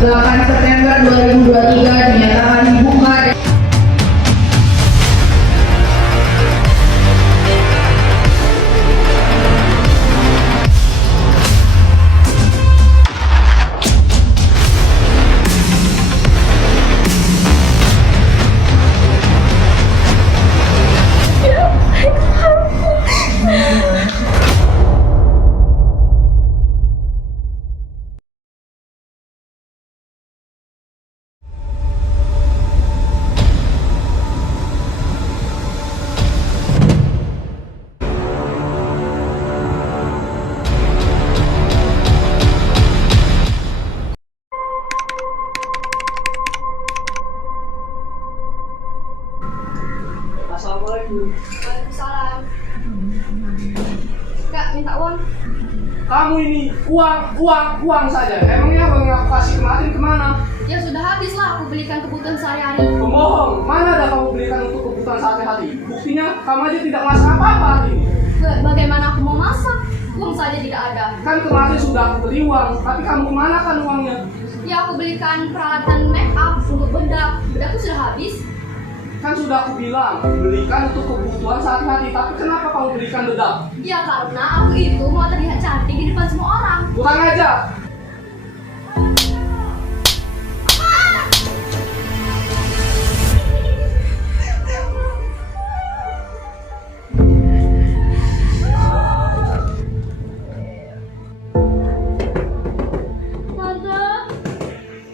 8 September 2023 dinyatakan dibuka. Assalamualaikum. Waalaikumsalam. Kak, minta uang. Kamu ini uang saja. Emangnya uang yang aku kasih kemarin kemana? Ya sudah habis lah aku belikan kebutuhan sehari-hari. Pembohong. Mana ada kamu belikan untuk kebutuhan sehari-hari? Buktinya kamu aja tidak masak apa-apa hari ini. Bagaimana aku mau masak? Uang saja tidak ada. Kan kemarin sudah aku beli uang, tapi kamu kemana kan uangnya? Ya aku belikan peralatan make up untuk bedak. Bedakku sudah habis. Kan sudah aku bilang, belikan untuk kebutuhan sehari-hari, tapi kenapa kamu belikan bedak? Ya karena aku itu mau terlihat cantik di depan semua orang. Kurang aja.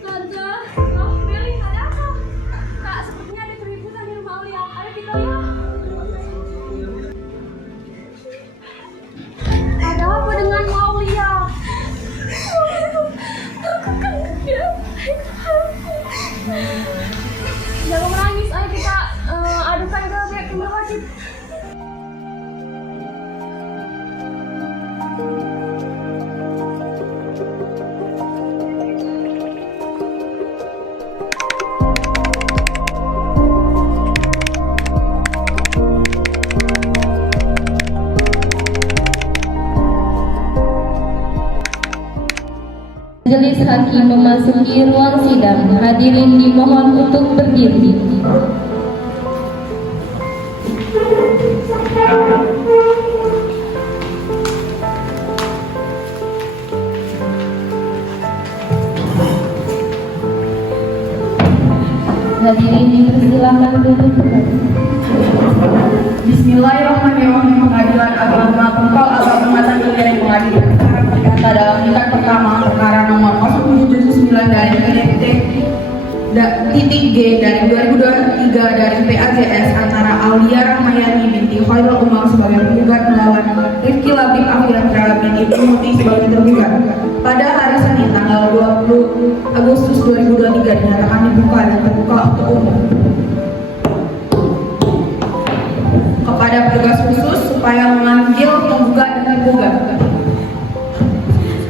Tante, oh Meli, ada apa? Kak, sepertinya ada keributan di rumah Aulia. Ayo kita lihat. Ada apa dengan Aulia? Jangan menangis, ayo kita adukan ke pihak yang berwajib. Majelis Hakim memasuki ruang sidang. Hadirin dimohon untuk berdiri. Hadirin dipersilakan duduk kembali. Bismillahirrahmanirrahim. Pengadilan Agama Pengkol atau Pengadilan Negeri Pengadilan berkata dalam tingkat pertama perkara nomor 0779 dari PDT titik G dari 2023 dari PAJS antara Aulia Rahmayani binti Khairul Umar sebagai penggugat melawan Rifki Latif Afian terhadap binti Muti sebagai tergugat pada hari Senin tanggal 20 Agustus 2023 dinyatakan dibuka dan terbuka untuk umum. Kepada petugas khusus supaya memanggil penggugat dan tergugat.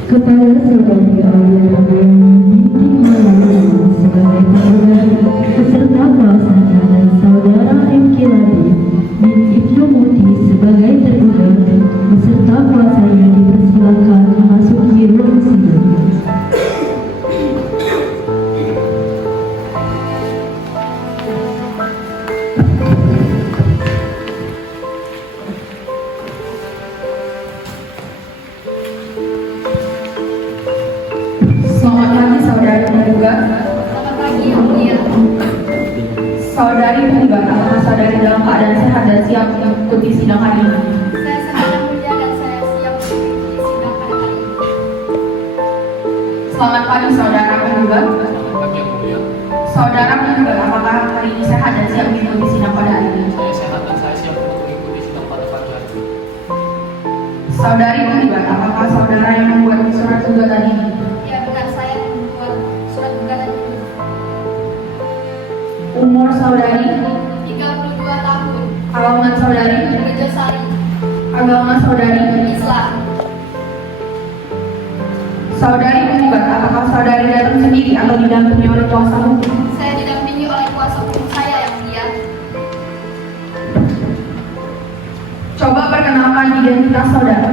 Kepada saudari Aulia Rahmayani binti Khairul sebagai penggugat beserta kuasanya dan saudara Rifki Latif binti Ibnu Muti sebagai tergugat beserta kuasanya dipersilakan memasuki ruang sidang. Selamat pagi saudari penggugat. Selamat pagi, Aulia. Saudari penggugat, apakah saudari dalam keadaan sehat dan siap mengikuti sidang hari ini? Saya sehat dan mulia dan saya siap mengikuti sidang pada kali ini. Selamat pagi saudara penggugat. Pagi yang mulia. Saudara penggugat, apakah hari ini sehat dan siap mengikuti sidang pada hari ini? Saya sehat dan saya siap untuk mengikuti sidang pada pagi hari ini. Saudari penggugat, apakah saudara yang membuat surat gugatan ini? Ya benar, saya yang membuat surat gugatan ini. Umur saudari, 32 tahun. alamat saudari, Rejosari, agama saudari. Islam. Saudari penggugat, apakah saudari datang sendiri atau didampingi oleh kuasa hukum? Saya didampingi oleh kuasa hukum saya yang mulia. Coba perkenalkan identitas saudara.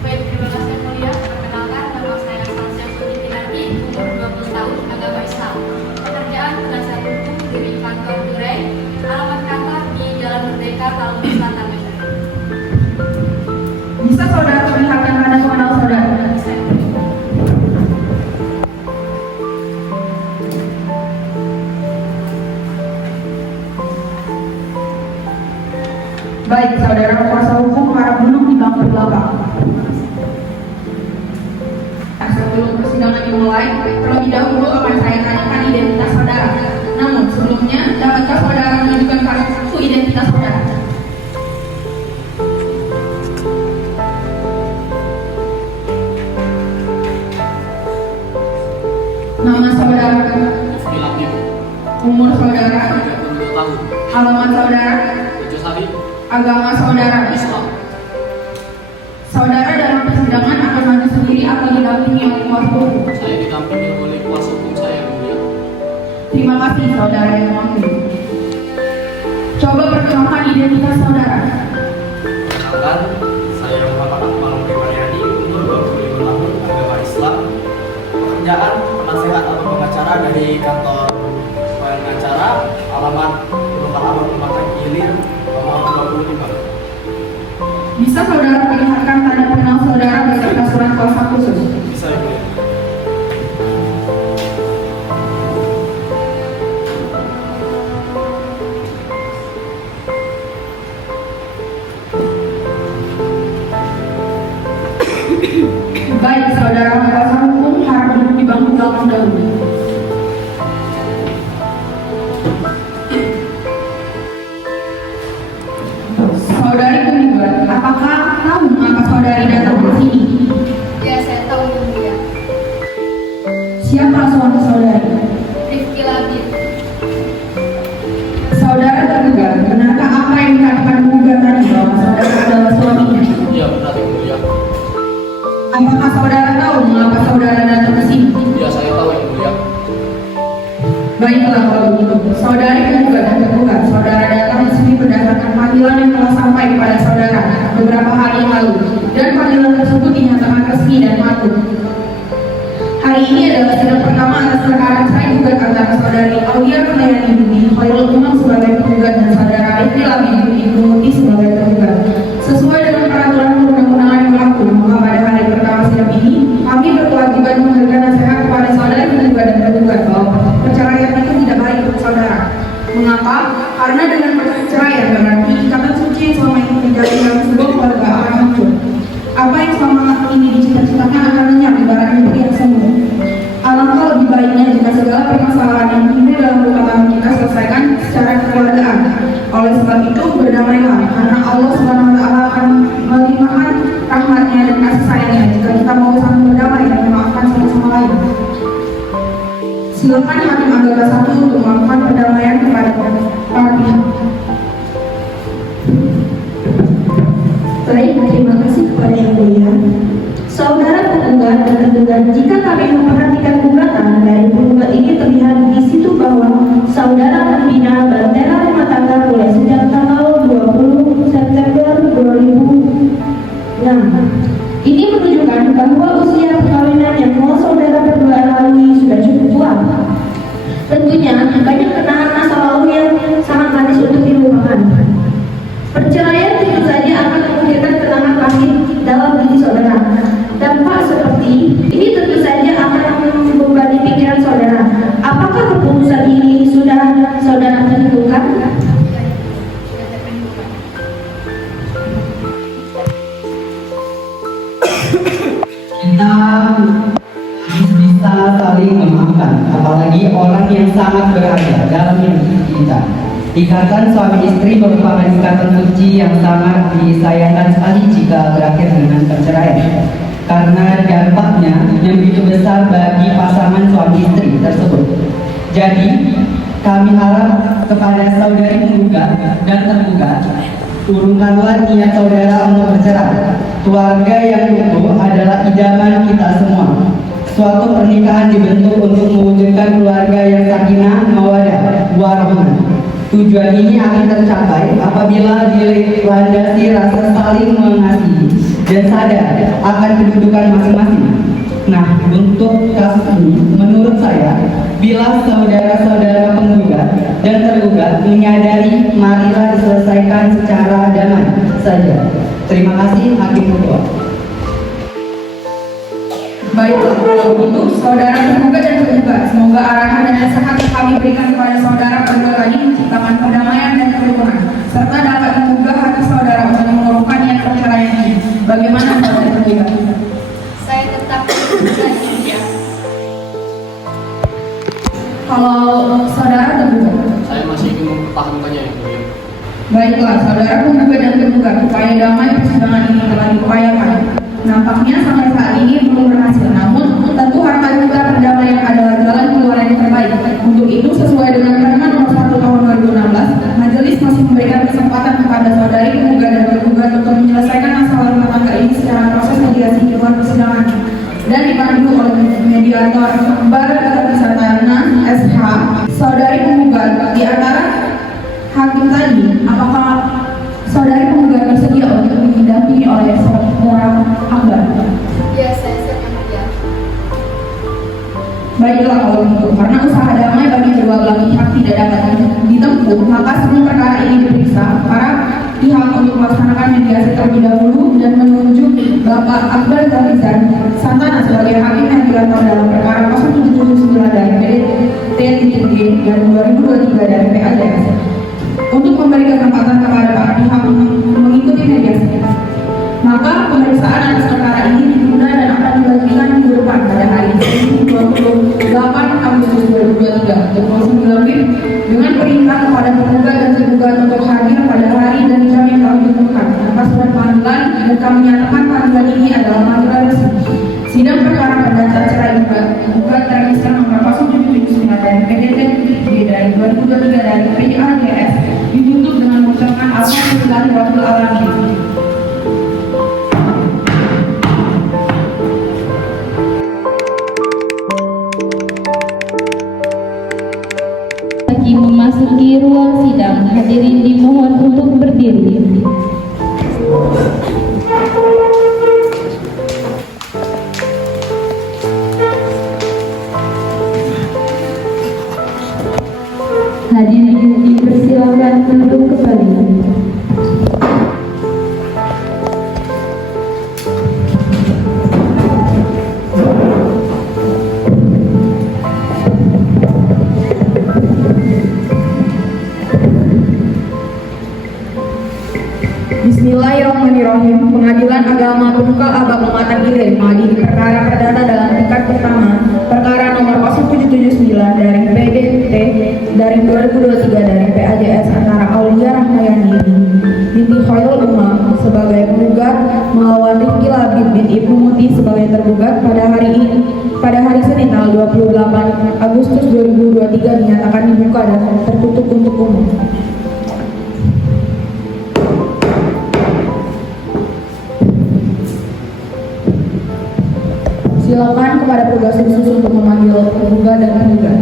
Baik, terima kasih yang mulia. Perkenalkan, nama saya Salsia Sudi Kinardi, umur 12 tahun, sebelum persidangan dimulai, terlebih dahulu akan saya tanyakan identitas saudara. Namun sebelumnya, dapatkah saudara menunjukkan kartu identitas saudara? Nama saudara, Bilatif, umur saudara, 32 tahun, alamat saudara, Tejo agama saudara. Islam. Saudara dalam persidangan akan maju sendiri atau didampingi oleh kuasa hukum? Saya didampingi oleh kuasa hukum saya yang mulia. Terima kasih saudara yang mewakili. Coba perkenalkan identitas saudara. Perkenalkan, saya Muhammad Akmal Pribadiani, umur 25 tahun, agama Islam. Pekerjaan penasehat atau pengacara dari kantor pengacara, alamat Perumahan Rumah Hilir, nomor 25. Bisa saudara perlihatkan tanda pengenal saudara beserta surat kuasa khusus? Bisa ya mulia. Baik, saudara kuasa hukum harap duduk di bangku belakang dahulu. Saudari terlibat, apakah tahu mengapa saudari datang ke sini? Ya, saya tahu yang mulia. Siapa suami saudari? Rifki Labib. Saudara tergugat, benarkah apa yang dikatakan penggugat tadi bahwa saudara adalah suaminya? Iya benar yang mulia. Apakah saudara tahu mengapa saudara datang ke sini? Iya saya tahu yang mulia. Baiklah kalau begitu, saudari penggugat dan tergugat, saudara datang ke sini berdasarkan panggilan yang telah sampai kepada saudara beberapa hari yang lalu, dan panggilan tersebut dinyatakan resmi dan patut. Hari ini adalah sidang pertama atas perkara cerai gugat antara saudari Aulia Kurniani binti Khairul Umam sebagai penggugat dan saudara Rifki Labib binti Pumuti sebagai tergugat. Sesuai dengan peraturan perundang-undangan yang berlaku, maka pada hari pertama sidang ini kami berkewajiban memberikan nasihat kepada saudari penggugat dan tergugat bahwa perceraian itu tidak baik untuk saudara. Mengapa? Karena dengan perceraian berarti ikatan suci yang selama ini terjadi dalam sebuah keluarga akan hancur. Apa yang selama ini dicita-citakan akan lenyap ibarat mimpi yang semu. Alangkah lebih baiknya jika segala permasalahan yang timbul dalam rumah tangga kita selesaikan secara kekeluargaan. Oleh sebab itu berdamailah, karena Allah SWT akan melimpahkan rahmatnya dan kasih sayangnya jika kita mau saling berdamai dan memaafkan satu sama lain. Silakan Hakim Anggota 1 untuk melakukan perdamaian kepada para pihak. Baik, terima kasih kepada Yang Mulia. Saudara penggugat dan tergugat, jika kami memperhatikan gugatan dari penggugat ini terlihat di situ bahwa saudara membina Bahtera rumah tangga mulai sejak tanggal 20 September 2006. Ini menunjukkan bahwa usia perkawinan yang telah saudara berdua lalui sudah cukup tua. Tentunya banyak kenangan masa lalu yang sangat manis untuk dilupakan. Perceraian tentu saja akan menghasilkan kenangan pahit dalam diri saudara. Dampak seperti ini tentu saja akan membebani pikiran saudara. Apakah keputusan ini sudah saudara perhitungkan? Kita bisa saling memaafkan, apalagi orang yang sangat berharga dalam hidup kita. Ikatan suami istri merupakan ikatan suci yang sangat disayangkan sekali jika berakhir dengan perceraian, karena dampaknya yang begitu besar bagi pasangan suami istri tersebut. Jadi, kami harap kepada saudari penggugat dan tergugat, urungkanlah niat saudara untuk bercerai. Keluarga yang utuh adalah idaman kita semua. Suatu pernikahan dibentuk untuk mewujudkan keluarga yang sakinah, mawaddah, warahmah. Tujuan ini akan tercapai apabila dilandasi rasa saling mengasihi dan sadar akan kedudukan masing-masing. Nah, untuk kasus ini, menurut saya, bila saudara-saudara penggugat dan tergugat menyadari, marilah diselesaikan secara damai saja. Terima kasih, Hakim Ketua. Baiklah, kalau begitu, saudara tergugat dan tergugat, semoga arahan dan nasihat yang kami berikan kepada saudara berdua tadi menciptakan perdamaian dan kerukunan, serta dapat menggugah hati saudara untuk mengurungkan niat perceraian ini. Bagaimana saudara tergugat? Saya tetap berani Kalau saudara tergugat, Saya masih ingin mempertahankannya yang mulia. baiklah, saudara penggugat dan tergugat, upaya damai persidangan ini telah diupayakan. Nampaknya sampai saat ini belum berhasil, namun tentu harapan kita perdamaian adalah jalan keluar yang terbaik. Untuk itu, sesuai dengan Permen Nomor 1 Tahun 2016, majelis masih memberikan kesempatan kepada saudari penggugat dan tergugat untuk menyelesaikan masalah rumah tangga ini secara proses mediasi di luar persidangan dan dipandu oleh mediator Akbar Wisatana SH. Saudari penggugat, di antara hakim tadi, apakah saudari penggugat bersedia untuk didampingi oleh saudara Akbar? Ya, saya siap yang mulia. Baiklah kalau begitu, karena usaha damai bagi kedua belah pihak tidak dapat ditempuh, maka sebelum perkara ini diperiksa, para pihak untuk melaksanakan mediasi terlebih dahulu dan menunjuk Bapak Akbar Zalizan Santana sebagai hakim yang dilakukan dalam perkara 0779 dari PDT-G dan 2023 dari PAJS untuk memberi kesempatan kepada para pihak mengikuti mediasi. Maka pemeriksaan atas perkara ini ditunda dan akan dilanjutkan minggu depan pada hari Senin 28 Agustus 2023 pukul 9 WIB dengan perintah kepada penggugat dan tergugat untuk hadir pada hari dan jam yang telah ditentukan atas panggilan, dan kami nyatakan panggilan ini adalah panggilan resmi. Sidang perkara perdata cerai gugat register nomor 0779 dari PDT-G dari 2023 dari PAJS ditutup dengan mengucapkan alhamdulillahirabbil alamin. Hakim memasuki ruang sidang. Hadirin dimohon untuk berdiri. Hadirin dipersilakan duduk kembali. Bismillahirrahmanirrahim. Pengadilan Agama Tunggal Abang Pematang Ilir mengadili perkara perdata dalam tingkat pertama perkara nomor 0779 dari PDT dari 2023 dari PAJS antara Aulia Rahmayani binti Khairul Umam sebagai penggugat melawan Rifki Labib bin Ibnu Muti sebagai tergugat pada hari Senin tanggal 28 Agustus 2023 dinyatakan dibuka dan tertutup untuk umum. Silakan kepada petugas khusus untuk memanggil penggugat dan tergugat.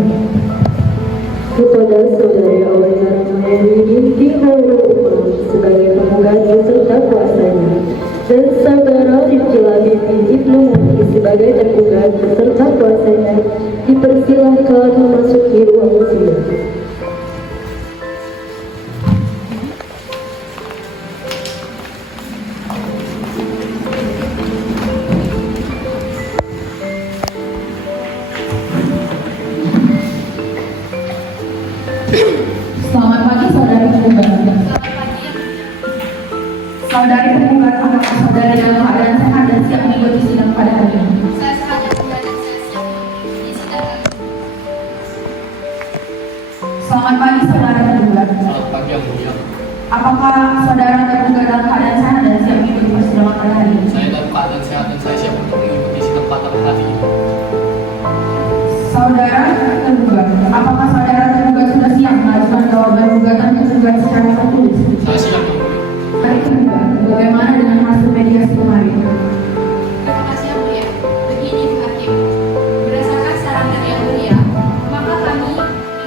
Kepada saudari Aulia Rahmayani binti Khairul Umam sebagai penggugat beserta kuasanya, dan saudara Rifki Labib bin Ibnu Muti sebagai tergugat beserta kuasanya, dipersilahkan memasuki ruang sidang. Selamat pagi saudari penggugat. Saudari penggugat, apakah saudari dalam keadaan sehat dan siap mengikuti sidang pada hari ini? Saya sehat yang mulia dan saya siap di sidang. Selamat pagi saudara penggugat. Selamat pagi yang mulia. Apakah saudara tergugat dalam keadaan sehat dan siap mengikuti persidangan pada hari ini? Saya dalam keadaan sehat dan saya siap untuk mengikuti sidang pada hari ini. Saudara tergugat, apakah saudara tergugat sudah siap mengajukan jawaban gugatan tergugat secara tertulis? Saya siap yang mulia. Baik tergugat, bagaimana dengan hasil mediasi kemarin? Terima kasih yang mulia. Begini Bu Hakim, berdasarkan saran dari yang mulia, maka kami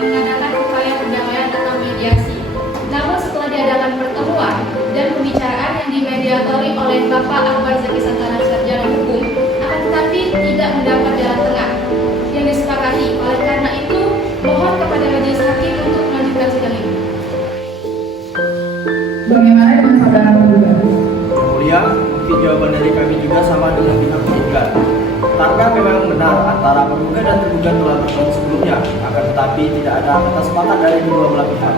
mengadakan upaya perdamaian atau mediasi. Namun setelah diadakan pertemuan dan pembicaraan yang dimediatori oleh Bapak Akbar Zaki Santana Sarjana Hukum, akan tetapi tidak mendapat jalan tengah yang disepakati. Oleh karena itu, mohon kepada majelis hakim untuk melanjutkan sidang ini. Bagaimana dengan saudara tergugat? Yang mulia, mungkin jawaban dari kami juga sama dengan pihak penggugat. Karena memang benar antara penggugat dan tergugat telah bertemu sebelumnya, akan tetapi tidak ada kata sepakat dari kedua belah pihak.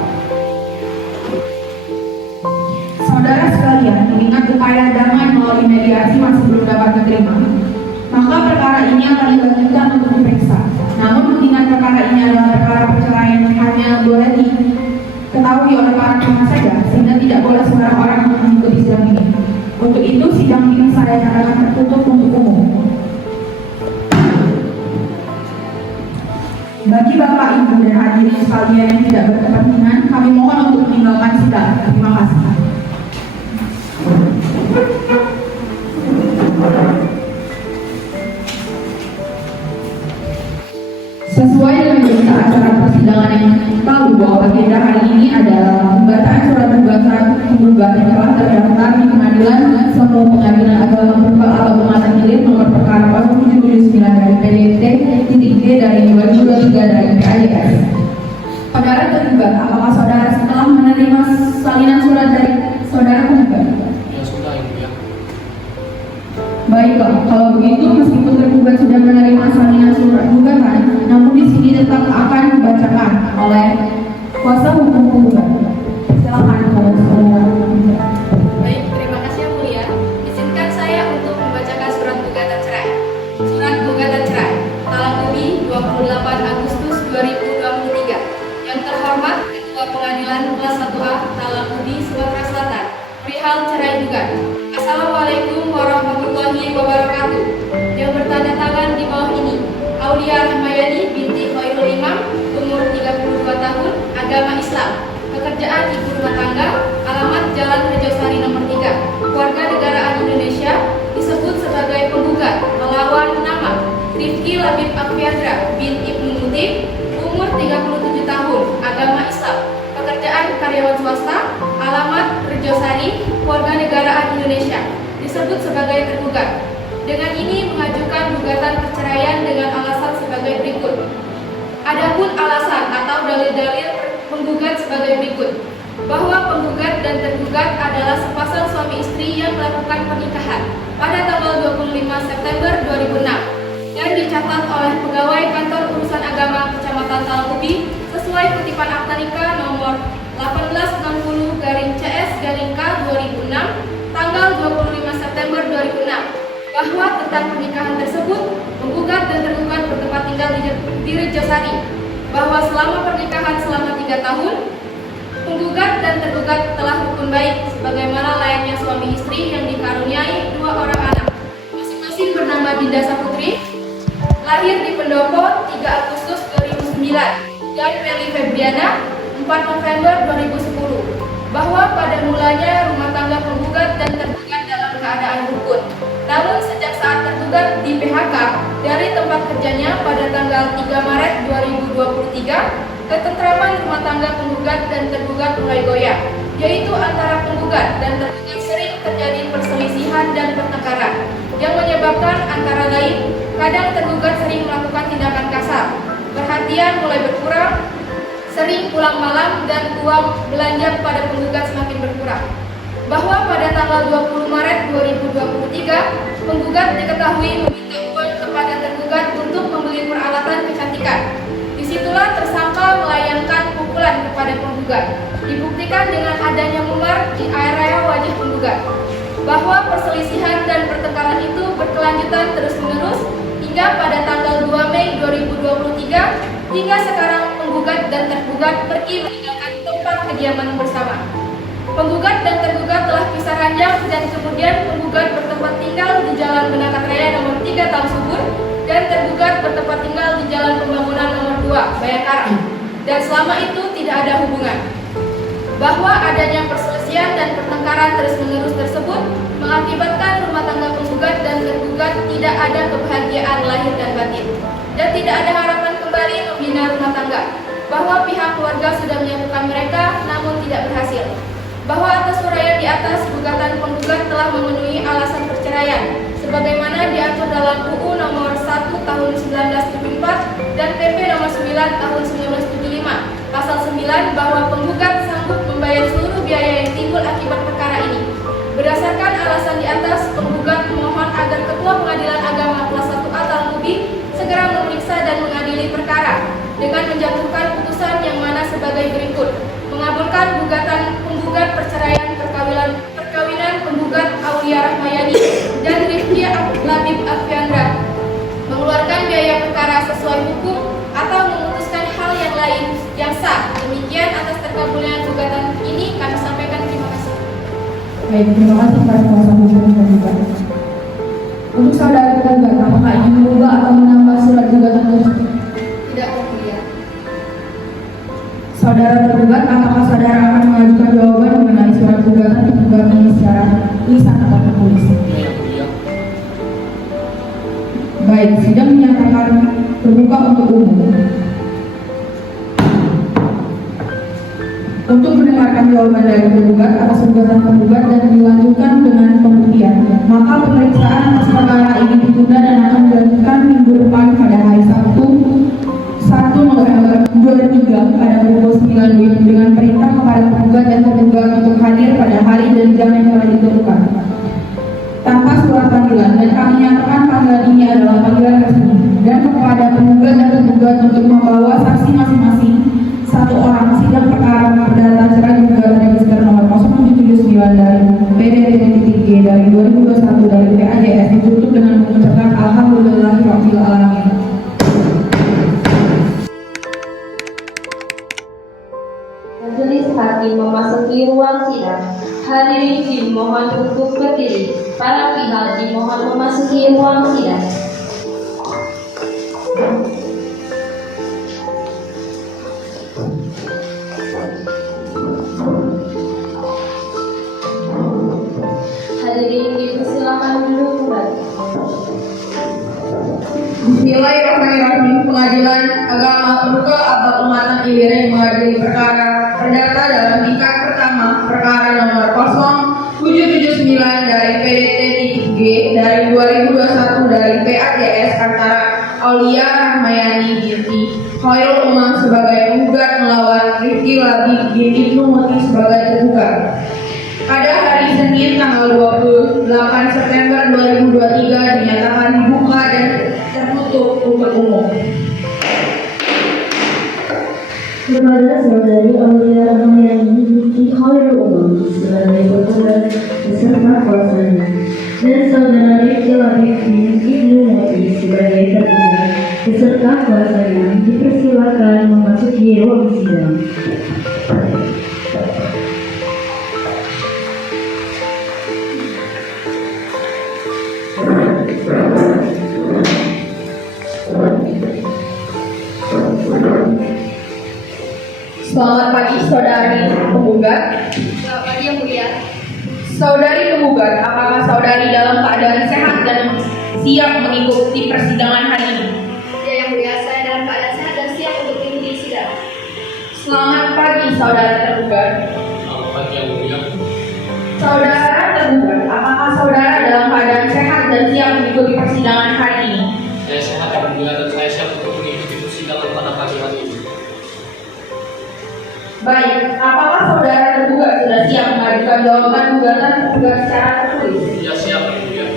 Saudara sekalian, mengingat upaya damai melalui mediasi masih belum dapat diterima, maka perkara ini akan dilanjutkan untuk diperiksa. Namun mengingat perkara ini adalah perkara Bagi Bapak, Ibu, dan hadirin sekalian yang tidak berkepentingan, kami mohon untuk meninggalkan sidang. Terima kasih. Sesuai dengan berita acara persidangan yang tahu bahwa agenda hari ini adalah pembacaan surat gugatan penggugat yang telah terdaftar di pengadilan Semua Pengadilan Agama Berkal atau Pengadilan Hilir nomor perkara 0779 dari PDT titik G dari 2023 dari PADS. Saudara tergugat, apakah saudara setelah menerima salinan surat dari saudara penggugat? Ya sudah Ibu ya. Baiklah, kalau begitu meskipun tergugat sudah menerima salinan surat gugatan, namun di sini tetap akan dibacakan oleh kuasa hukum penggugat. Silakan kalau saudara. Baik, terima kasih yang mulia. Izinkan saya untuk membacakan surat gugatan cerai. Surat gugatan cerai, Talangubi 28 Agustus 2023. Yang terhormat Ketua Pengadilan Kelas 1A Talangubi, Sumatera Selatan, perihal cerai gugat. Assalamualaikum warahmatullahi wabarakatuh. Yang bertanda tangan di bawah ini, Aulia Rahmayani binti Khairul Imam, umur 32 tahun, agama Islam, pekerjaan ibu rumah tangga, alamat Jalan Rejosari nomor 3, warga negaraan Indonesia, disebut sebagai penggugat melawan nama Rifki Labib Akfiandra bin Ibnu Mutim, umur 37 tahun, agama Islam, pekerjaan karyawan swasta, alamat Rejosari, warga negaraan Indonesia, disebut sebagai tergugat. Dengan ini mengajukan gugatan perceraian dengan alasan sebagai berikut. Adapun alasan atau dalil-dalil penggugat sebagai berikut, bahwa penggugat dan tergugat adalah sepasang suami istri yang melakukan pernikahan pada tanggal 25 September 2006 yang dicatat oleh pegawai kantor urusan agama Kecamatan Talangubi sesuai kutipan akta nikah nomor 1860/CS-K 2006 tanggal 25 September 2006, bahwa tentang pernikahan tersebut penggugat dan tergugat bertempat tinggal di Rejosari, bahwa selama pernikahan selama 3 tahun penggugat dan tergugat telah rukun baik sebagaimana layaknya suami istri yang dikaruniai 2 orang anak, masing-masing bernama Dinda Saputri, lahir di Pendopo 3 Agustus 2009, dan Meli Febriana 4 November 2010, bahwa pada mulanya rumah tangga penggugat dan tergugat dalam keadaan rukun. Namun sejak saat tergugat di PHK dari tempat kerjanya pada tanggal 3 Maret 2023, ketentraman rumah tangga penggugat dan tergugat mulai goyah, yaitu antara penggugat dan tergugat sering terjadi perselisihan dan pertengkaran, yang menyebabkan antara lain, kadang tergugat sering melakukan tindakan kasar, perhatian mulai berkurang, sering pulang malam, dan uang belanja pada penggugat semakin berkurang. Bahwa pada tanggal 20 Maret 2023, penggugat diketahui meminta uang kepada tergugat untuk membeli peralatan kecantikan. Disitulah tersangka melayangkan pukulan kepada penggugat, dibuktikan dengan adanya memar di area wajah penggugat. Bahwa perselisihan dan pertengkaran itu berkelanjutan terus-menerus hingga pada tanggal 2 Mei 2023, hingga sekarang penggugat dan tergugat pergi meninggalkan tempat kediaman bersama. Penggugat dan tergugat telah pisah ranjang dan kemudian penggugat bertempat tinggal di Jalan Benakat Raya nomor 3 Tamsubur dan tergugat bertempat tinggal di Jalan Pembangunan nomor 2 Bayangkara, dan selama itu tidak ada hubungan. Bahwa adanya perselisihan dan pertengkaran terus-menerus tersebut mengakibatkan rumah tangga penggugat dan tergugat tidak ada kebahagiaan lahir dan batin, dan tidak ada harapan kembali membina rumah tangga. Bahwa pihak keluarga sudah menyatukan mereka namun tidak berhasil. Bahwa atas uraian di atas, gugatan penggugat telah memenuhi alasan perceraian sebagaimana diatur dalam UU nomor 1 tahun 1974 dan PP nomor 9 tahun 1975 pasal 9, bahwa penggugat sanggup membayar seluruh biaya yang timbul akibat perkara ini. Berdasarkan alasan di atas, penggugat memohon agar Ketua Pengadilan Agama Kelas 1A Talangubi segera memeriksa dan mengadili perkara dengan menjatuhkan putusan yang mana sebagai berikut: mengabulkan gugatan penggugat perceraian perkawinan penggugat Aulia Rahmayani dan Rifki Labib Akfiandra, mengeluarkan biaya perkara sesuai hukum atau memutuskan hal yang lain yang sah. Demikian atas terkabulnya gugatan ini kami sampaikan terima kasih. Baik, terima kasih kepada kuasa hukum tergugat. Untuk saudara tergugat, apakah ingin mengubah atau menambah surat gugatan tersebut? Tidak, Mulia. tertulis. Ya, yang mulia. Baik, sidang menyatakan terbuka untuk umum. Untuk mendengarkan jawaban dari tergugat atas gugatan tergugat dan dilanjutkan dengan pembuktian, maka pemeriksaan atas perkara ini ditunda dan akan dilanjutkan minggu depan pada hari Sabtu 1 November 2023 pada pukul 9 WIB dengan perintah kepada tergugat dan tergugat untuk hadir pada hari dan jam yang telah ditentukan tanpa surat panggilan, dan kami nyatakan panggilan ini adalah panggilan resmi dan kepada penggugat dan tergugat untuk membawa saksi masing-masing satu orang sidang perkara perdata cerai gugatan register nomor 0779 dari PDT.G dari 2021 dari PAJS ditutup dengan mengucapkan alhamdulillahirabbil alamin. Majelis hakim memasuki ruang sidang. Hadirin dimohon untuk berdiri. Para pihak dimohon memasuki ruang sidang. Hadirin dipersilakan duduk kembali. Bismillahirrahmanirrahim. Pengadilan Agama Terbuka Abad Umatan Ilire mengadili perkara perdata dalam tingkat pertama perkara nomor 0779 dari PDT.G dari 2021 dari PAJS antara Aulia Rahmayani binti Khairul Umam sebagai penggugat melawan Rifki Labib bin Ibnu Muti sebagai tergugat. Pada hari Senin tanggal 28 September 2023 dinyatakan dibuka dan tertutup untuk umum. Kepada saudari Aulia Rahmayani binti Khairul Umam sebagai penggugat beserta kuasanya dan saudara Rifki Labib bin Ibnu Muti sebagai tergugat beserta kuasanya dipersilakan memasuki ruang sidang. Selamat pagi saudari penggugat. Selamat pagi yang mulia. Saudari penggugat, apakah saudari dalam keadaan sehat dan siap mengikuti persidangan hari ini? Ya yang mulia, saya dalam keadaan sehat dan siap untuk mengikuti sidang. Selamat pagi saudara tergugat. Selamat pagi yang mulia. Saudara tergugat, apakah saudara dalam keadaan sehat dan siap mengikuti persidangan hari ini? Saya sehat yang mulia dan saya siap untuk mengikuti persidangan pada pagi hari ini. Baik, apakah saudara tergugat sudah siap mengajukan jawaban gugatan tergugat secara tertulis? Ya, siap yang mulia.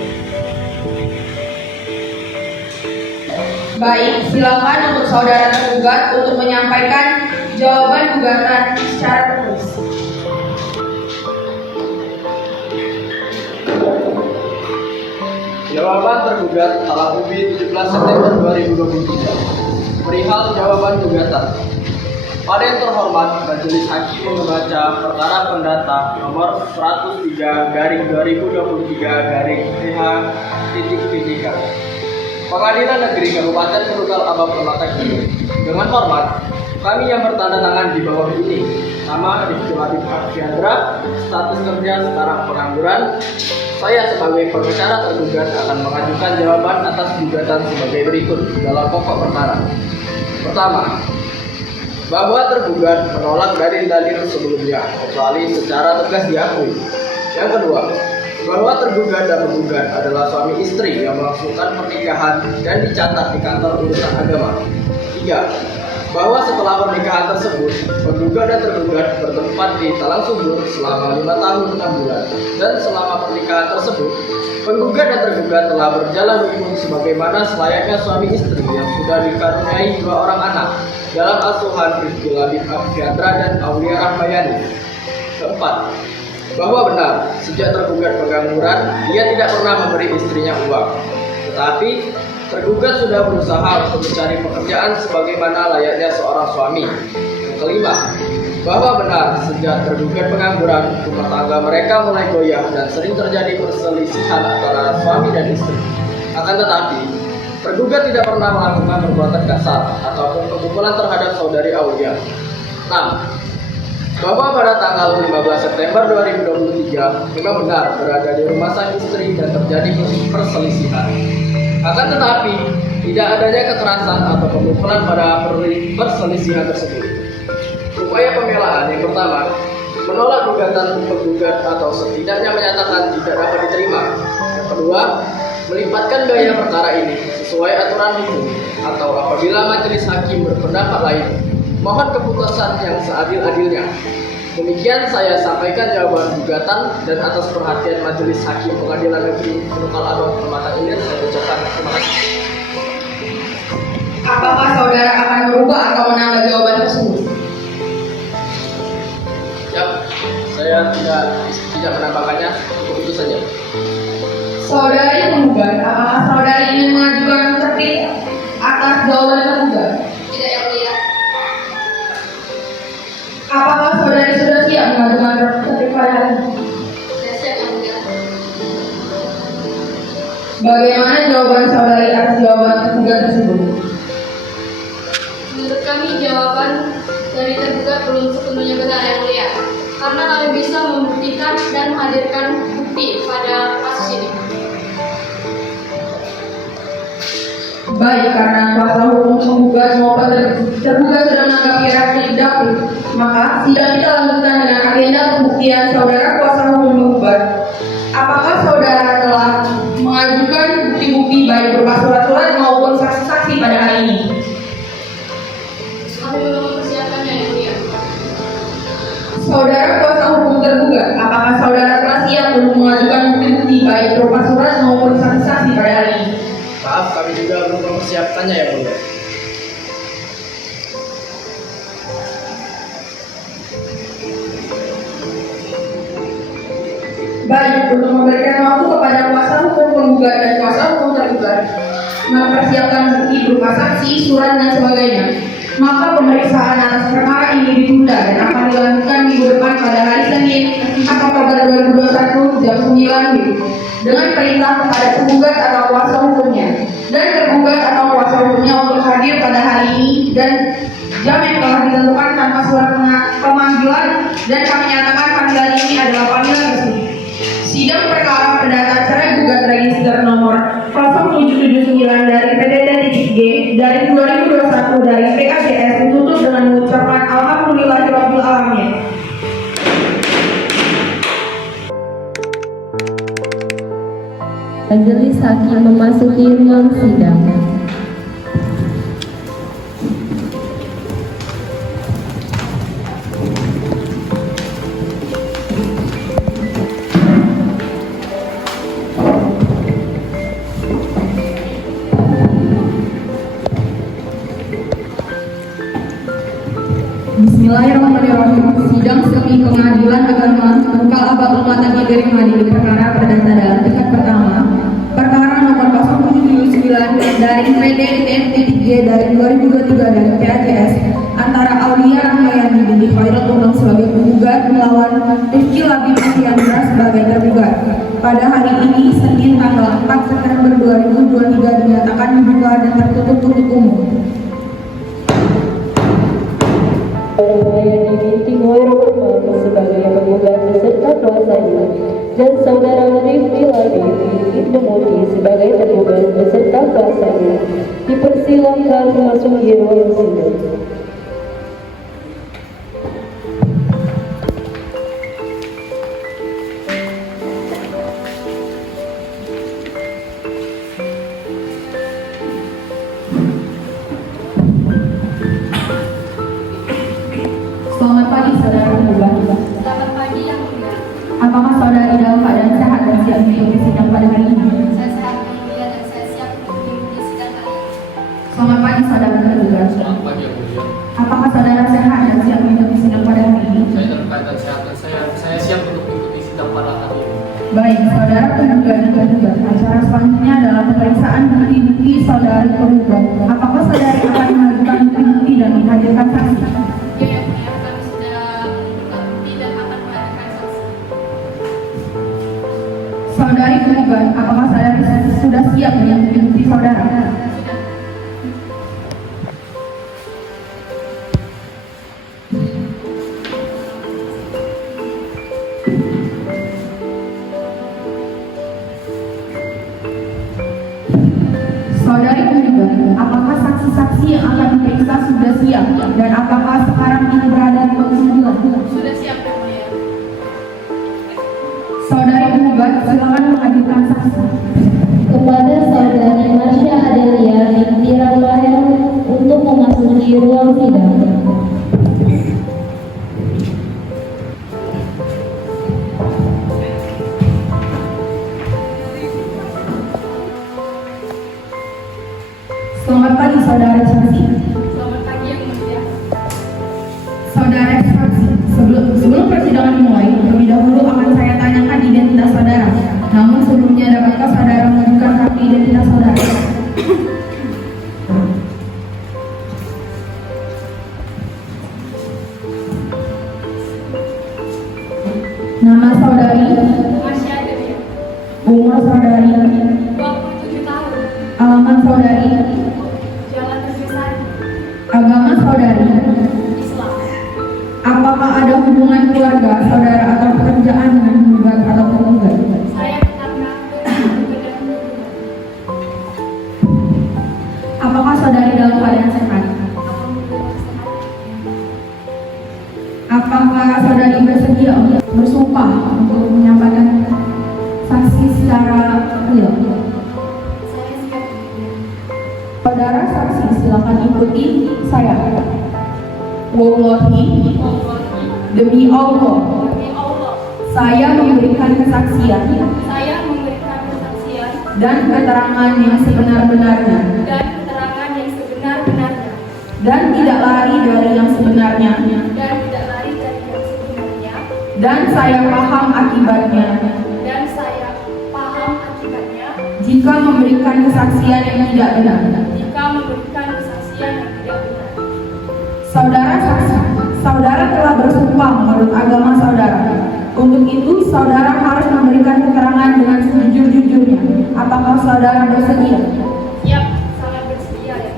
Baik, silakan untuk saudara tergugat untuk menyampaikan jawaban gugatan secara tertulis. Jawaban tergugat tanggal 17 September 2023. Perihal jawaban gugatan. Pada yang terhormat, Majelis Hakim membaca perkara pendata nomor 103/2023/PH.TK. Pengadilan Negeri Kabupaten Tegal Abang Permata Kini. Dengan hormat, kami yang bertanda tangan di bawah ini, nama Rifki Labib Afiandra, status kerja sekarang pengangguran. Saya sebagai pengacara tergugat akan mengajukan jawaban atas gugatan sebagai berikut dalam pokok perkara. Pertama, bahwa tergugat menolak dalil-dalil sebelumnya, kecuali secara tegas diakui. Yang kedua, bahwa tergugat dan penggugat adalah suami istri yang melangsungkan pernikahan dan dicatat di kantor urusan agama. Tiga, bahwa setelah pernikahan tersebut, penggugat dan tergugat bertempat di Talang Subur selama 5 tahun 6 bulan, dan selama pernikahan tersebut, penggugat dan tergugat telah berjalan rukun sebagaimana selayaknya suami istri yang sudah dikaruniai 2 orang anak dalam asuhan Rifki Labib Afiandra dan Aulia Rahmayani. Keempat, bahwa benar sejak tergugat pengangguran dia tidak pernah memberi istrinya uang, tetapi tergugat sudah berusaha untuk mencari pekerjaan sebagaimana layaknya seorang suami. Yang kelima, bahwa benar sejak tergugat pengangguran rumah tangga mereka mulai goyah dan sering terjadi perselisihan antara suami dan istri. Akan tetapi tergugat tidak pernah melakukan perbuatan kasar ataupun pemukulan terhadap saudari Aulia. 6. bahwa pada tanggal 15 September 2023 memang benar berada di rumah sang istri dan terjadi perselisihan. Akan tetapi, tidak adanya kekerasan atau pemukulan pada perselisihan tersebut. Upaya pembelaan yang pertama, menolak gugatan penggugat atau setidaknya menyatakan tidak dapat diterima. Yang kedua, melimpahkan biaya perkara ini sesuai aturan hukum atau apabila majelis hakim berpendapat lain, mohon keputusan yang seadil-adilnya. Demikian saya sampaikan jawaban gugatan dan atas perhatian Majelis Hakim Pengadilan Negeri Tunggul Abang Pematang Ilir saya ucapkan terima kasih. Apakah saudara akan merubah atau menambah jawaban tersebut? Ya, saya tidak menambahkannya, cukup itu saja. Saudara yang menggugat, apakah saudara ingin mengajukan tertib atas jawaban tergugat? Tidak, Yang Mulia. Apakah saudari sudah siap mengajukan tertib pada hari ini? Saya siap, Yang Mulia. Bagaimana jawaban saudari atas jawaban tergugat tersebut? Menurut kami jawaban dari tergugat belum sepenuhnya benar, Yang Mulia. Karena kami bisa membuktikan dan menghadirkan bukti pada kasus ini. Baik, karena kuasa hukum penggugat maupun tergugat sudah menanggapi reaksi dapur, maka sidang kita lanjutkan dengan agenda pembuktian saudara kuasa hukum penggugat. Apakah saudara telah mengajukan bukti-bukti baik berupa surat-surat maupun saksi-saksi pada hari ini? Kami belum mempersiapkannya, Yang Mulia. Saudara kuasa hukum tergugat, apakah saudara telah siap untuk mengajukan bukti-bukti baik berupa surat maupun saksi-saksi pada hari ini? Maaf, kami juga belum mempersiapkannya ya Mulia. Baik, untuk memberikan waktu kepada kuasa hukum penggugat dan kuasa hukum tergugat mempersiapkan bukti berupa saksi, surat, dan sebagainya, maka pemeriksaan atas perkara ini ditunda dan akan dilanjutkan minggu depan pada hari Senin 4 Oktober 2021 jam 9 WIB dengan perintah kepada penggugat atau kuasa hukumnya dan tergugat atau kuasa hukumnya untuk hadir pada hari ini dan jam yang telah ditentukan tanpa surat pemanggilan, dan kami nyatakan panggilan ini adalah panggilan resmi. Sidang perkara perdata cerai gugat register nomor 0779 dari PDT.G dari 2021 dari PAJS ditutup dengan mengucapkan alhamdulillahirabbil alamin. Majelis Hakim memasuki ruang sidang. Bismillahirrahmanirrahim. Sidang semi pengadilan agama Tunggul Abang Pematang Ilir mengadili perkara perdata dalam tingkat pertama. Perkara nomor 0779 dari PDT.G dari 2023 dan PAJS antara Aulia Rahmayani binti Khairul Unang sebagai penggugat melawan Rifki Labib Afiandra sebagai tergugat. Pada hari ini Senin tanggal 4 September 2023 dinyatakan dibuka dan tertutup untuk umum. Rahmayani binti Khairul Unang sebagai penggugat beserta kuasanya dan saudara Rifki Labib Ibnu Muti sebagai tergugat beserta kuasanya dipersilakan memasuki ruang sidang. Selamat pagi saudara penggugat. Selamat pagi, Yang Mulia. Apakah saudari dalam keadaan sehat dan siap mengikuti sidang pada hari ini? Saya sehat, Yang Mulia, dan saya siap untuk mengikuti sidang hari ini. Selamat pagi saudara tergugat. Selamat pagi ya Mulia. Apakah saudara sehat dan siap mengikuti sidang pada hari ini? Saya dalam keadaan sehat dan saya siap untuk mengikuti sidang pada hari ini. Baik, saudara penggugat dan tergugat. Acara selanjutnya adalah pemeriksaan bukti-bukti saudari penggugat. Apakah saudari akan mengajukan bukti-bukti dan menghadirkan saksi? Ya, Yang Mulia, kami sudah membuka bukti dan akan mengadakan saksi. Saudari penggugat, apakah saudari sudah siap dengan bukti-bukti saudara? Sudah. ruang sidang. Selamat pagi saudara saksi. Selamat pagi yang mulia. Saudara saksi, sebelum persidangan dimulai, terlebih dahulu akan saya tanyakan identitas saudara. Namun sebelumnya dapatkah saudara menunjukkan kartu identitas saudara? Nama saudari, Masya Dewi, umur saudari, 27 tahun, alamat saudari, Jalan Terbesar, agama saudari, Islam. apakah ada hubungan keluarga saudara atau pekerjaan dengan penggugat atau penggugat? Saya peternak dan Apakah saudari dalam keadaan sehat? alhamdulillah sehat. Apakah saudari bersedia untuk bersumpah untuk menyampaikan saksi secara real? Saya siap mulia. Saudara saksi, silakan ikuti saya. Wallahi, Wallahi, demi Allah, demi Allah, saya memberikan kesaksian saya memberikan kesaksian dan keterangan yang sebenar-benarnya dan keterangan yang sebenar-benarnya dan tidak lari dari yang sebenarnya, dan tidak lari dari yang sebenarnya, dan saya paham akibatnya dan saya paham akibatnya jika memberikan kesaksian yang tidak benar. jika memberikan kesaksian yang tidak benar. Saudara saksi, saudara telah bersumpah menurut agama saudara. Untuk itu, saudara harus memberikan keterangan dengan sejujur-jujurnya. Apakah saudara bersedia? Siap, sangat bersedia ya.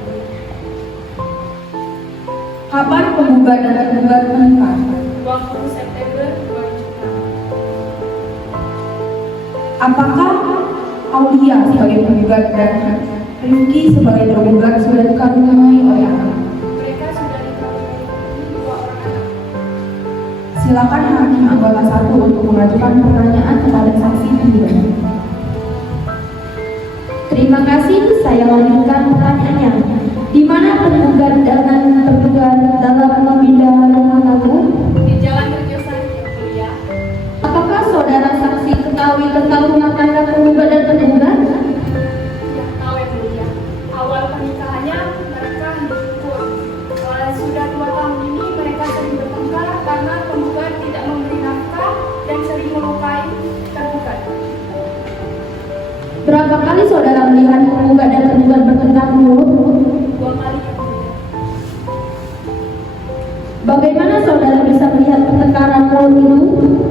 Kapan penggugat dan tergugat menikah? 20 September 2006. Apakah Aulia sebagai penggugat dan Ringki sebagai tergugat sudah dikaruniai oleh anak? Mereka sudah dikaruniai 2 orang anak. Silakan hakim anggota 1 untuk mengajukan pertanyaan kepada saksi penggugat. Terima kasih, saya lanjutkan pertanyaannya. Di mana penggugat dengan tergugat dalam pemindahan rumah tanggung? Di Jalan Terbesar yang mulia. Apakah saudara saksi ketahui tentang rumah tangga penggugat dan tergugat? Ya, tahu yang mulia. Awal pernikahannya mereka hidup. Sudah 2 tahun ini mereka sering bertengkar karena penggugat tidak memberi nafkah dan sering melukai tergugat. Berapa kali saudara melihat penggugat dan tergugat bertengkar mulut? 2 kali yang mulia. Bagaimana saudara bisa melihat pertengkaran mulut itu?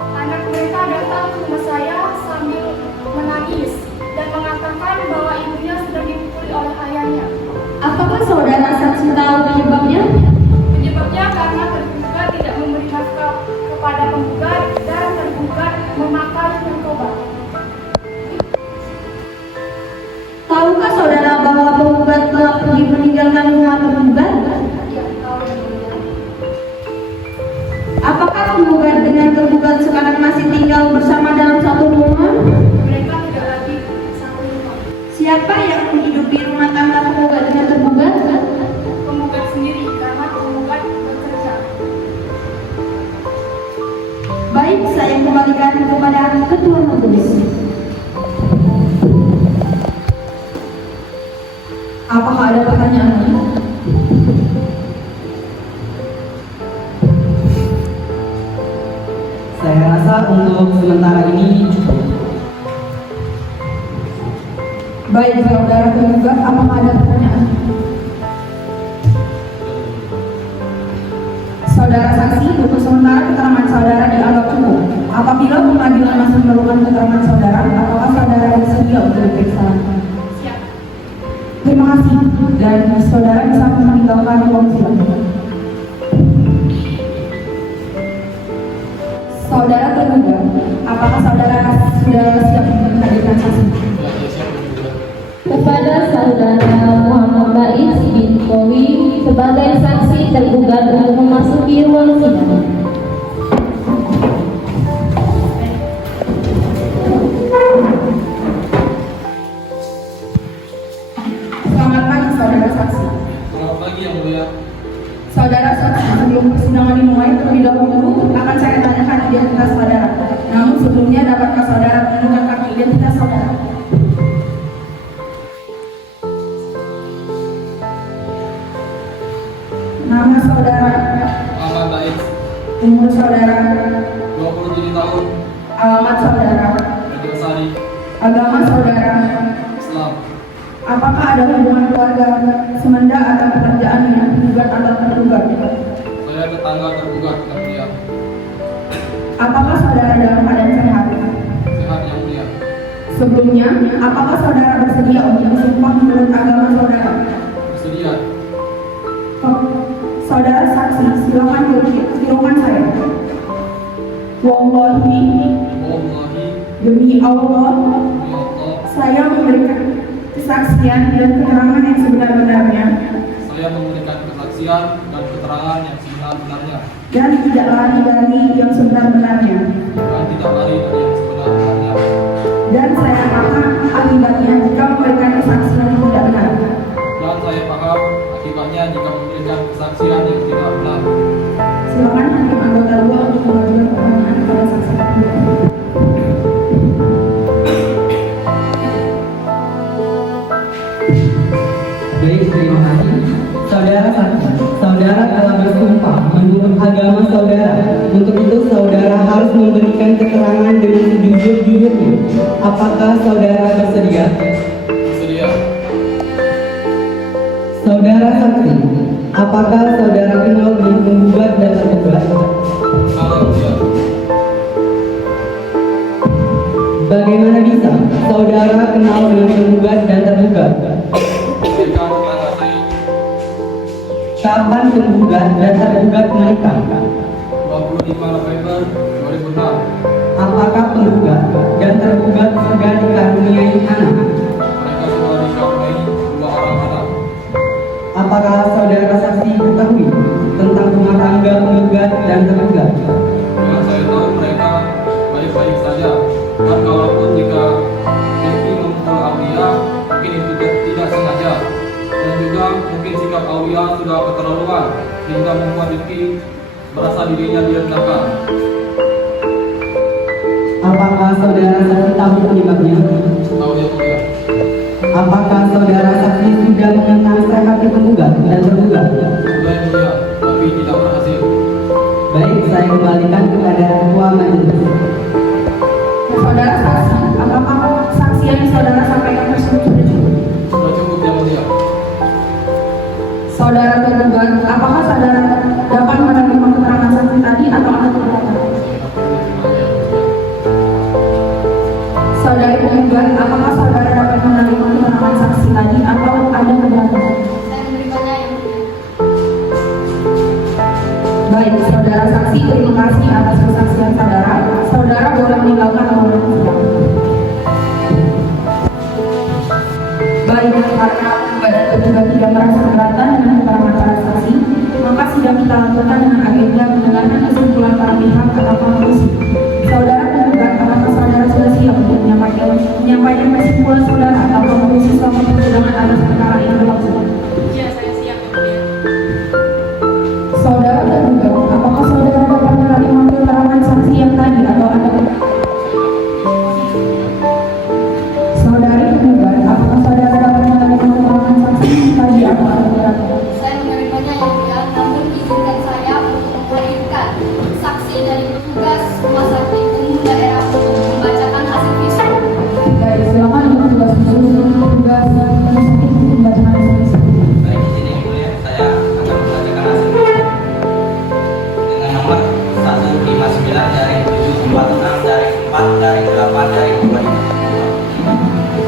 Anak mereka datang ke rumah saya sambil menangis dan mengatakan bahwa ibunya sudah dipukuli oleh ayahnya. Apakah saudara saksi tahu penyebabnya? Penyebabnya karena tergugat tidak memberi nafkah kepada penggugat dan tergugat memakai narkoba. Tahukah saudara bahwa penggugat telah pergi meninggalkan rumah tergugat? Ya, tahu yang mulia. Apakah penggugat dengan tergugat sekarang masih tinggal bersama dalam satu rumah? Mereka tidak lagi satu rumah. Siapa yang menghidupi rumah tangga penggugat dengan tergugat? Penggugat sendiri karena penggugat bekerja. Baik, saya kembalikan kepada ketua majelis. Apakah ada pertanyaan lagi? Saya rasa untuk sementara ini cukup. Baik, saudara tergugat, apakah ada pertanyaan? Saudara saksi, untuk sementara keterangan saudara dianggap cukup. Apabila pengadilan masih memerlukan keterangan saudara, apakah saudara bersedia untuk diperiksa? Siap. Terima kasih, dan saudara bisa meninggalkan ruang sidang. Saudara tergugat, apakah saudara sudah siap menghadirkan saksi? Kepada saudara Muhammad Baiz bin Kowi sebagai saksi tergugat untuk memasuki ruang sidang. Selamat pagi, saudara saksi. Selamat pagi lagi yang mulia. Saudara, sebelum persidangan dimulai terlebih dahulu akan saya tanyakan identitas saudara. Namun sebelumnya dapatkah saudara menunjukkan kartu identitas saudara? Nama saudara, Ahmad Baik, umur saudara, 27 tahun, alamat saudara, Rajasari, agama saudara, Islam. apakah ada hubungan keluarga, semenda atau pekerjaan yang tergugat atau terduga? Saya tetangga tergugat yang mulia. Apakah saudara dalam keadaan sehat? Sehat yang mulia. Sebelumnya, apakah saudara bersedia untuk disumpah menurut agama saudara? Bersedia. Saudara saksi, silakan tirukan saya. Wallahi, Wallahi, demi Allah, demi Allah, saya memberikan kesaksian dan keterangan yang sebenar-benarnya saya memberikan kesaksian dan keterangan yang sebenar-benarnya dan tidak lari dari yang sebenar-benarnya. dan tidak lari dari yang sebenar-benarnya. Dan saya paham akibatnya jika memberikan kesaksian yang tidak benar. Dan saya paham akibatnya jika memberikan kesaksian yang tidak benar. Silakan hakim anggota 2 untuk mengajukan pertanyaan kepada saksi kedua. Baik, terima kasih. Saudara saksi, saudara telah bersumpah menurut agama saudara. Untuk itu saudara harus memberikan keterangan dengan sejujur-jujurnya. Apakah saudara bersedia? Bersedia. Saudara saksi, apakah saudara kenal dengan penggugat dan tergugat? Kalau mulia. Bagaimana bisa saudara kenal dengan penggugat dan tergugat? Mereka tetangga saya. Kapan penggugat dan tergugat menikah? 25 November 2006. Apakah penggugat dan tergugat sudah dikaruniai anak? Mereka sudah dikaruniai 2 orang anak. Apakah saudara saksi ketahui tentang rumah tangga penggugat dan tergugat? Dengan saya tahu mereka baik-baik saja. Dan kalaupun jika Devi memukul Aulia, mungkin itu tidak sengaja. Dan juga mungkin sikap Aulia sudah keterlaluan hingga membuat Devi merasa dirinya direndahkan. Apakah saudara saksi tahu penyebabnya? Tahu ya mulia. Apakah saudara saksi sudah mengenal hati penggugat dan tergugat? Sudah yang mulia, tapi tidak berhasil. Baik, saya kembalikan kepada ketua majelis. Saudara saksi, apakah saksi yang saudara sampaikan tersebut sudah cukup? Sudah cukup yang mulia. Saudara tergugat, apakah saudara dapat menerima keterangan saksi tadi atau ada keberatan? Saudara tergugat, apakah saudara dapat menerima keterangan saksi tadi atau ada keberatan? Saya menerimanya yang mulia. Baik, saudara saksi, terima kasih atas kesaksian saudara. Saudara boleh meninggalkan ruangan sidang. Baik, karena penggugat tergugat tidak merasa keberatan dengan keterangan para saksi, maka sidang kita lakukan dengan agenda mendengarkan kesimpulan para pihak atau konklusi. Saudara tergugat, apakah saudara sudah siap untuk menyampaikan kesimpulan saudara atau konklusi selama persidangan atas perkara ini berlangsung? Ya, saya siap yang mulia. Saudara tergugat, apakah saudara dapat menerima keterangan saksi yang tadi atau ada? Saudari tergugat, apakah saudara dapat menerima keterangan saksi yang tadi atau ada keberatan? Saya menerimanya yang mulia, namun izinkan saya untuk menghadirkan saksi dari petugas rumah sakit umum daerah untuk membacakan hasil visum. Baik, silakan untuk tugas rumah sakit untuk membacakan hasil visum. Baik, di sini mulia, saya akan membacakan hasil dengan nomor 159 dari 746 dari 4 dari 8 dari 2020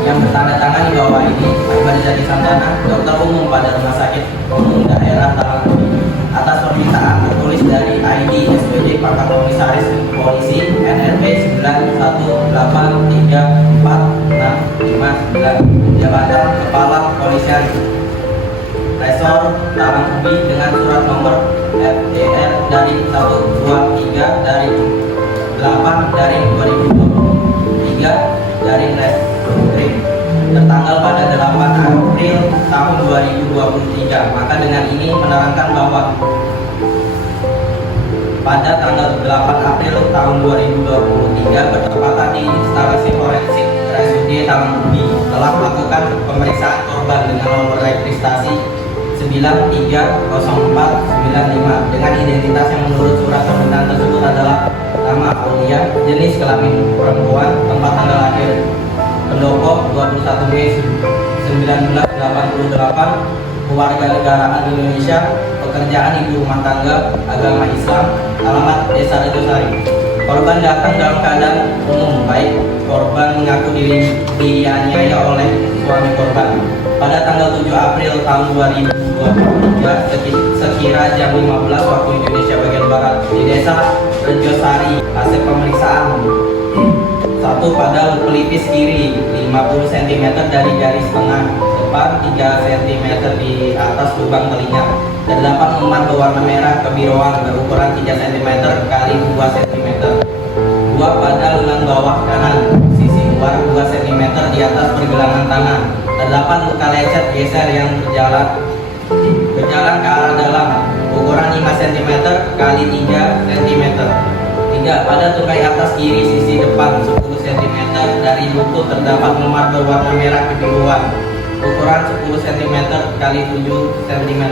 yang bertanda tangan di bawah ini Akbar Jadi Santana, dokter umum pada Rumah Sakit Umum Daerah Talang atas permintaan tertulis dari ID SPJ Pakar Komisaris Polisi NRP 91834659 Jabatan Kepala Kepolisian Resor Talang-Ubi dengan surat nomor FDR dari 123 dari 8 dari 2023 dari Reskrim tertanggal pada 8 April tahun 2023. Maka dengan ini menerangkan bahwa pada tanggal 8 April tahun 2023 bertepatan di instalasi forensik RSUD Taman Ubi telah melakukan pemeriksaan korban dengan nomor raih prestasi 930495 dengan identitas yang menurut surat permintaan tersebut adalah nama Aulia, jenis kelamin perempuan, tempat tanggal lahir Pendopo 21 Mei 1988, keluarga negaraan Indonesia, pekerjaan ibu rumah tangga, agama Islam, alamat Desa Rejosari. Korban datang dalam keadaan umum baik. Korban mengaku dianiaya oleh suami korban. Pada tanggal 7 April tahun 2023 sekira jam 15 waktu Indonesia bagian Barat di Desa Rejosari, hasil pemeriksaan satu pada pelipis kiri 50 cm dari garis tengah depan, 3 cm di atas lubang telinga, dan 8 memar berwarna merah kebiruan berukuran 3 cm kali 2 cm. 2 pada lengan bawah kanan sisi luar 2 cm di atas pergelangan tangan, dan 8 luka lecet geser yang berjalan ke arah dalam ukuran 5 cm kali 3 cm. 3 pada tungkai atas kiri sisi depan 10 cm dari lutut terdapat memar berwarna merah kebiruan ukuran 10 cm kali 7 cm.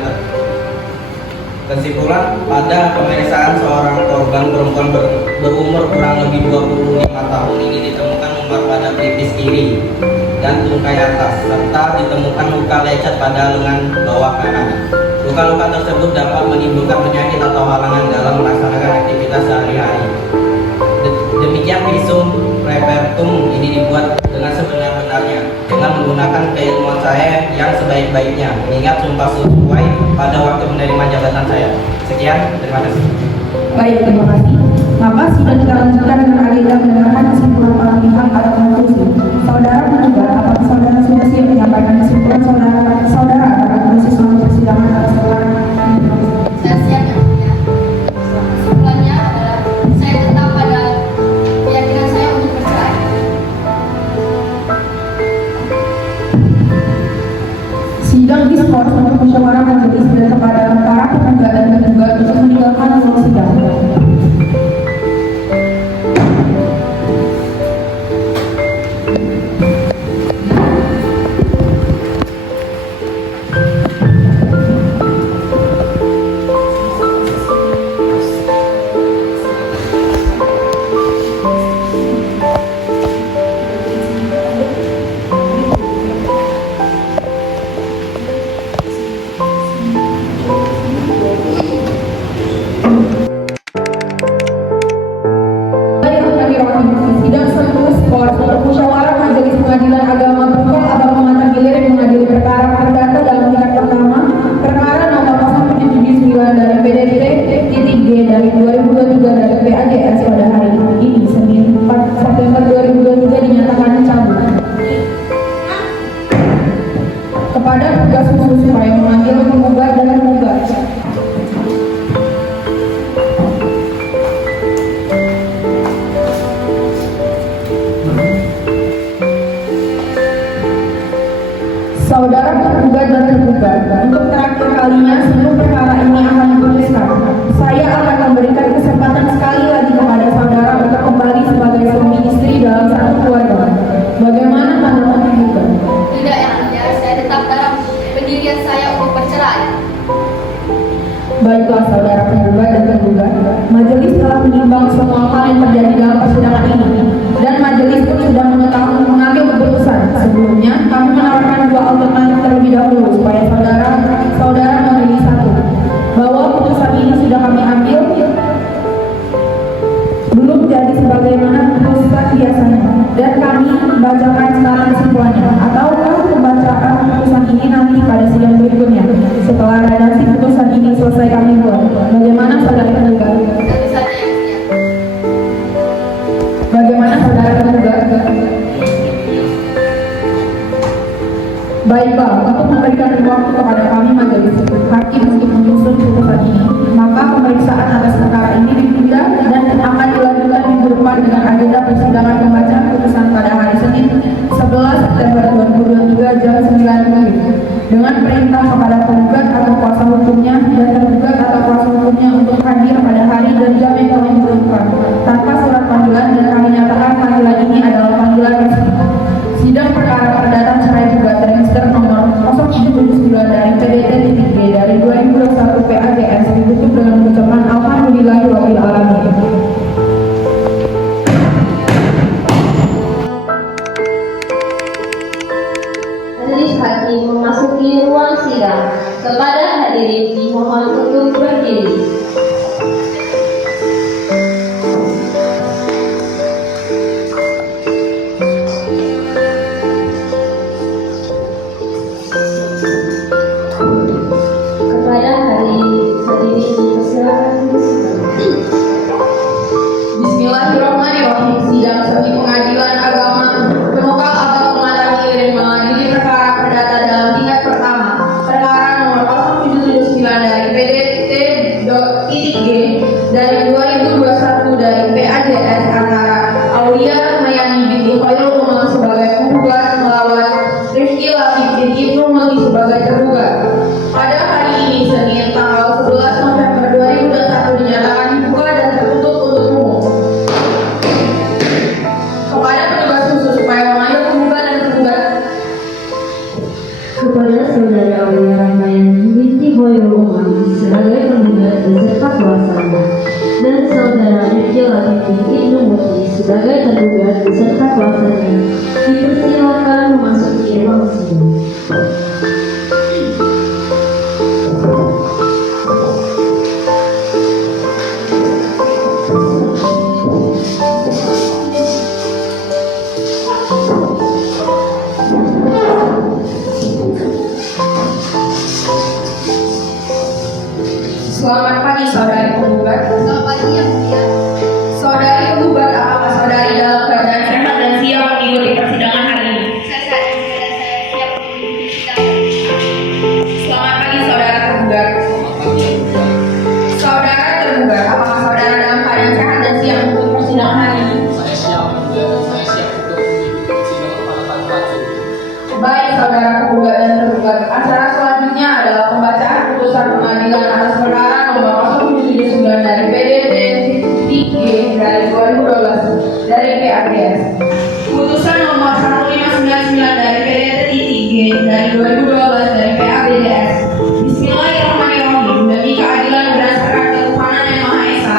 Kesimpulan, pada pemeriksaan seorang korban perempuan berumur kurang lebih 25 tahun ini ditemukan memar pada pelipis kiri dan tungkai atas, serta ditemukan luka lecet pada lengan bawah kanan. Luka-luka tersebut dapat menimbulkan penyakit atau halangan dalam melaksanakan aktivitas sehari-hari. Demikian visum prepertum ini dibuat dengan sebenar-benarnya dengan menggunakan keilmuan saya yang sebaik-baiknya, mengingat sumpah sesuai pada waktu menerima jabatan saya. Sekian, terima kasih. Baik, terima kasih. Maka sidang kita lanjutkan dengan agenda mendengarkan kesimpulan para pihak atau konklusi. Saudara menduga apakah saudara sudah siap menyampaikan kesimpulan saudara atas proses selama persidangan atas perkara ini? Saya siap yang mulia. Kesimpulannya adalah saya tetap pada keyakinan saya untuk bercerai. Sidang diskors untuk musyawarah majelis dan kepada para pekerja dan tergugat untuk meninggalkan ruang sidang. Sidang diskors untuk musyawarah majelis pengadilan agama Bungkol Abang Pematang Gilir mengadili perkara perdata dalam tingkat pertama perkara nomor 0779 dari PDT titik G dari 2023 dari PAJS pada hari ini Senin 4 September 2023 dinyatakan dicabut. Kepada tugas khusus supaya memanggil penggugat dan tergugat. Saudara tergugat dan tergugat, untuk terakhir kalinya sebelum perkara ini akan diputuskan, saya akan memberikan kesempatan sekali lagi kepada saudara untuk kembali sebagai suami istri dalam satu keluarga. Bagaimana tanggapan tergugat? Tidak yang mulia, saya tetap dalam pendirian saya untuk bercerai. Baiklah saudara tergugat dan tergugat, majelis telah menimbang semua hal yang terjadi dalam persidangan ini, dan majelis pun sudah mengetahui mengambil keputusan. Sebelumnya, kami menawarkan dua alternatif terlebih dahulu supaya saudara memilih satu. Bahwa putusan ini sudah kami ambil belum jadi sebagaimana putusan biasanya, dan kami bacakan sekarang kesimpulannya, ataukah pembacaan putusan ini nanti pada sidang berikutnya setelah redaksi putusan ini selesai kami buat. Bagaimana saudara tergugat? Tentu saja yang mulia. Bagaimana saudara tergugat? Baiklah, untuk memberikan waktu kepada kami majelis hakim untuk menyusun putusan ini, maka pemeriksaan atas perkara ini ditunda dan akan dilanjutkan minggu depan dengan agenda persidangan pembacaan putusan pada hari Senin kepada penggugat atau kuasa hukumnya dan tergugat atau kuasa hukumnya untuk hadir pada hari dan jam yang telah ditentukan tanpa surat panggilan dan kami nyatakan panggilan ini adalah panggilan resmi. Sidang perkara perdata cerai gugat register nomor 0779 dari PDT-G dari 2021 PAGS ditutup dengan ucapan alhamdulillahirabbil alamin. Majelis Hakim memasuki ruang sidang. Kepada hadirin dimohon untuk berdiri. Kepada hadirin dipersilakan. Bismillahirrahmanirrahim. Sidang semi pengadilan agama Penukal atau Pengatasi dan mengadili perkara perdata dalam tingkat pertama perkara nomor 0779 dari PDT.G dari 2021 dari PAGS antara Aulia Mayani binti Khairul Umam sebagai penggugat melawan Rizky Latif binti Ibnu Mulki sebagai tergugat. Pada hari ini Senin tanggal 11 November 2021 dinyatakan dibuka dan tertutup untuk umum. Kepada petugas khusus supaya memanggil penggugat dan tergugat. Kepada Saudara Aulia Rahmayani binti Khairul Umam sebagai penggugat beserta kuasanya dan Saudara Rizky Latif binti Ibnu Mulki sebagai tergugat beserta kuasanya dipersilakan memasuki ruang sidang. Selamat pagi saudari penggugat. Selamat pagi yang mulia. Saudari penggugat, apakah saudari dalam keadaan sehat dan siap mengikuti persidangan hari ini? Saya saat ini keadaan saya siap mengikuti sidang. Selamat pagi saudara penggugat. Saudara tergugat, apakah saudara dalam keadaan sehat dan siap mengikuti persidangan hari ini? Saya siap untuk mengikuti sidang pada pagi. Baik saudara penggugat dan tergugat, acara selanjutnya adalah pembacaan putusan pengadilan atas perkara nomor 0779 dari PDT-G dari 2012 dari PAGS. Putusan nomor 1599 dari PDT-G dari 2012 dari PAGS. Bismillahirrahmanirrahim. Demi keadilan berdasarkan ketuhanan yang Maha Esa,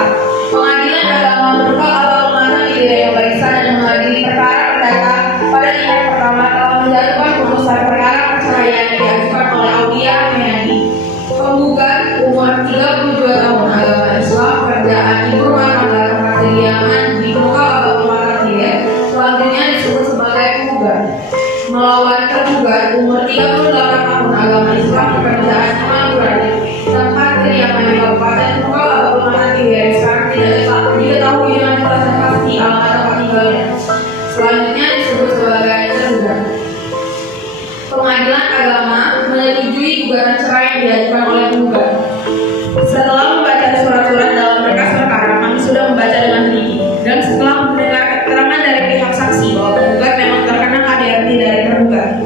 Pengadilan Agama Penukal atau Pengatasi Diri yang Baik dan mengadili perkara perdata pada tingkat pertama telah menjatuhkan putusan perkara perceraian yang diajukan oleh Aulia Mayani, penggugat umur 32 tahun, agama Islam, pekerjaan ibu rumah tangga, tempat kediaman di Penukal atau Pengatasi Diri, selanjutnya disebut sebagai penggugat, melawan tergugat umur 38 tahun, agama Islam, pekerjaan pengangguran, tempat kediaman di Kabupaten Penukal atau Pengatasi Diri, sekarang tidak diketahui dengan jelas dan pasti alamat tempat tinggalnya. Selanjutnya disebut sebagai tergugat. Pengadilan Agama menyetujui gugatan cerai yang diajukan oleh penggugat. Setelah membaca surat-surat dalam berkas perkara, kami sudah membaca dengan teliti dan setelah mendengar keterangan dari pihak saksi bahwa penggugat memang terkena KDRT dari tergugat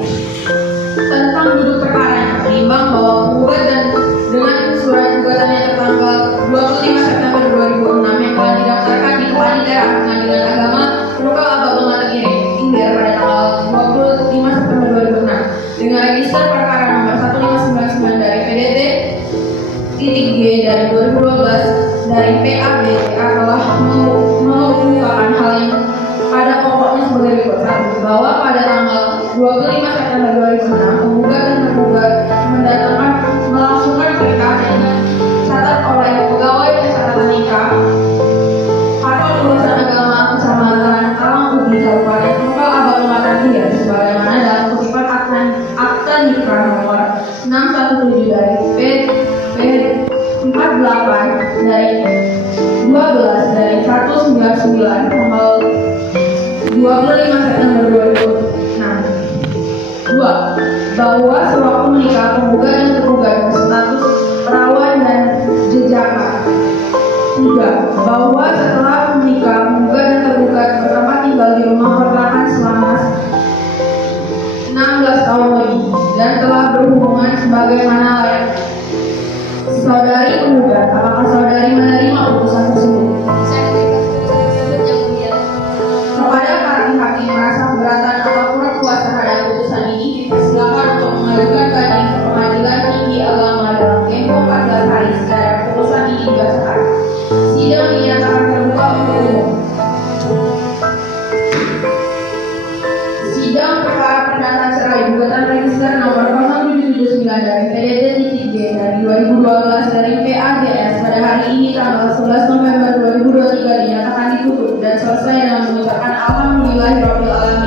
tentang duduk perkara, menimbang bahwa penggugat dan dengan surat gugatannya tertanggal 25 September 2006 yang telah didaftarkan di Kepanitiaan Pengadilan Agama Penukal atau Pengatasi Diri pada tanggal 25 September 2006 dengan register perkara nomor 1599 dari PDT-G dari 2012 dari PABTA telah mengemukakan hal yang pada pokoknya sebagai berikut. Satu, bahwa pada tanggal 25 September 2006 penggugat dan tergugat mendatangkan melangsungkan berkas yang dicatat oleh pegawai pencatatan nikah atau urusan agama Kecamatan Talang-Ubi Kabupaten Penukal atau Pengatasi Diri sebagaimana dalam kutipan akta nikah nomor 617 dari PP 48 dari 12 dari 199 tanggal 25 September 2006. 2. Bahwa sewaktu menikah penggugat dan tergugat berstatus perawan dan jejaka. 3. Bahwa setelah menikah penggugat dan tergugat bertempat tinggal di rumah kontrakan selama 16 tahun lebih dan telah berhubungan sebagai sebagaimana yang saudari menggugat. Apakah saudari menerima putusan tersebut? Saya menerima putusan tersebut yang mulia. Kepada para pihak yang merasa keberatan atau kurang puas terhadap putusan ini, dipersilakan untuk mengajukan banding ke Pengadilan Tinggi Agama dalam tempo 14 hari setelah putusan ini dibacakan. Sidang dinyatakan terbuka untuk umum. Sidang perkara perdata cerai gugatan register nomor 0779 dari PDT-G dari 2012 dari PAJS pada hari ini tanggal 11 November 2023 dinyatakan ditutup dan selesai dengan mengucapkan alhamdulillahirabbil alamin.